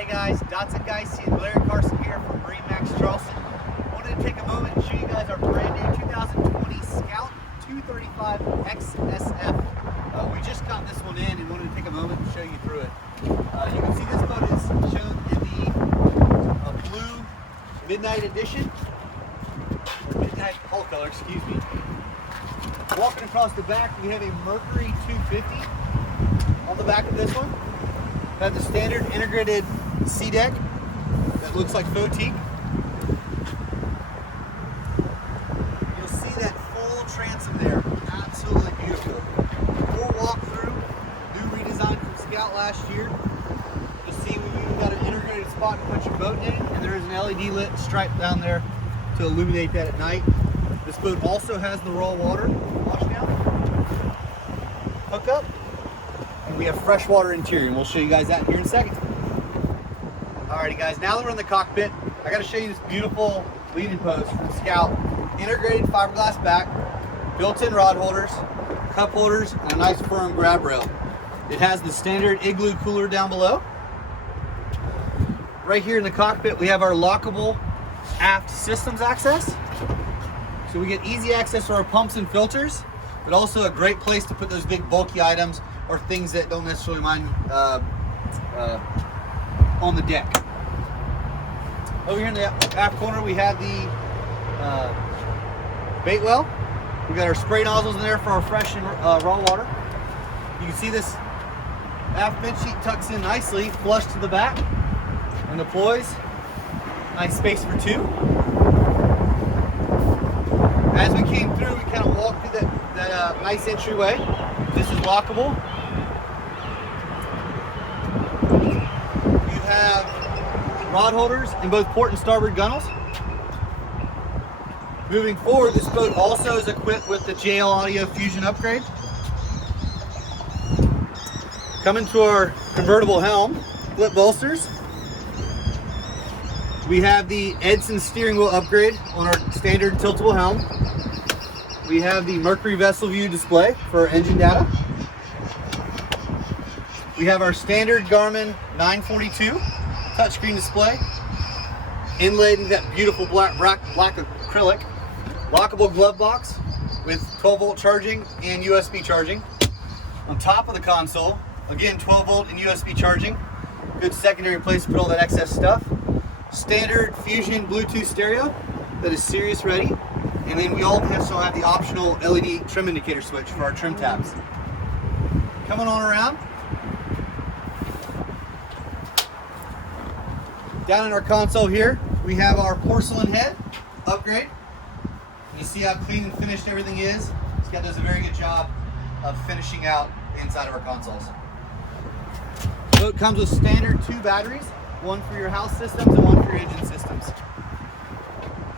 Hey guys, Dotson guys, Larry Carson here from MarineMax Charleston. Wanted to take a moment and show you guys our brand new 2020 Scout 235 XSF. We just got this one in and wanted to take a moment and show you through it. You can see this boat is shown in the blue Midnight Edition, or Midnight hull color, excuse me. Walking across the back, we have a Mercury 250 on the back of this one. Has the standard integrated sea deck that looks like faux teak. You'll see that full transom there, absolutely beautiful. Full walkthrough, new redesign from Scout last year. You'll see we've got an integrated spot to put your boat in, and there is an LED lit stripe down there to illuminate that at night. This boat also has the raw water wash down, hookup. And we have freshwater interior, and we'll show you guys that here in a second. Alrighty guys, now that we're in the cockpit, I gotta show you this beautiful leading post from Scout. Integrated fiberglass back, built-in rod holders, cup holders, and a nice firm grab rail. It has the standard igloo cooler down below. Right here in the cockpit, we have our lockable aft systems access. So we get easy access to our pumps and filters, but also a great place to put those big bulky items or things that don't necessarily mind on the deck. Over here in the aft corner, we have the bait well. We got our spray nozzles in there for our fresh and raw water. You can see this aft bed sheet tucks in nicely, flush to the back, and deploys. Nice space for two. As we came through, we kind of walked through that nice entryway. This is lockable. You have rod holders in both port and starboard gunnels. Moving forward, this boat also is equipped with the JL Audio Fusion upgrade. Coming to our convertible helm, flip bolsters. We have the Edson steering wheel upgrade on our standard tiltable helm. We have the Mercury vessel view display for our engine data. We have our standard Garmin 942 touchscreen display, inlaid in that beautiful black acrylic. Lockable glove box with 12-volt charging and USB charging. On top of the console, again 12-volt and USB charging. Good secondary place to put all that excess stuff. Standard Fusion Bluetooth stereo that is Sirius ready. And then we also have the optional LED trim indicator switch for our trim tabs. Coming on around. Down in our console here, we have our porcelain head upgrade. You see how clean and finished everything is. Scout does a very good job of finishing out the inside of our consoles. The boat comes with standard 2 batteries, one for your house systems and one for your engine systems.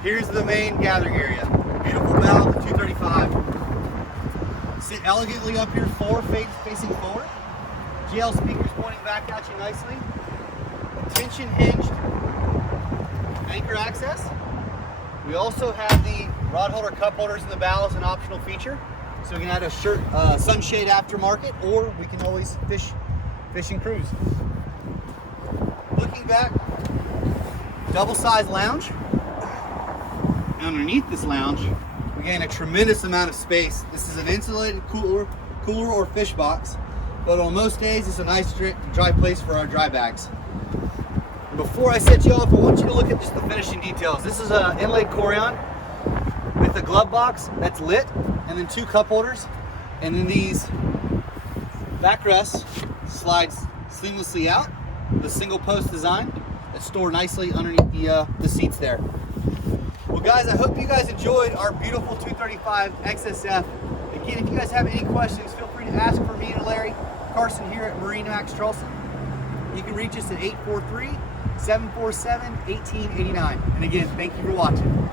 Here's the main gathering area. Beautiful bow of the 235. Sit elegantly up here, forward facing forward. GL speakers pointing back at you nicely. Tension hinged anchor access. We also have the rod holder cup holders in the bow as an optional feature. So we can add a sunshade aftermarket, or we can always fish and cruise. Looking back, double-sized lounge. Underneath this lounge, we gain a tremendous amount of space. This is an insulated cooler or fish box, but on most days, it's a nice dry place for our dry bags. And before I set you off, I want you to look at just the finishing details. This is an inlaid Corian with a glove box that's lit, and then 2 cup holders, and then these backrests slides seamlessly out. The single post design that's stored nicely underneath the seats there. Well guys, I hope you guys enjoyed our beautiful 235 XSF. Again, if you guys have any questions, feel free to ask for me and Larry Carson here at MarineMax Charleston. You can reach us at 843-747-1889. And again, thank you for watching.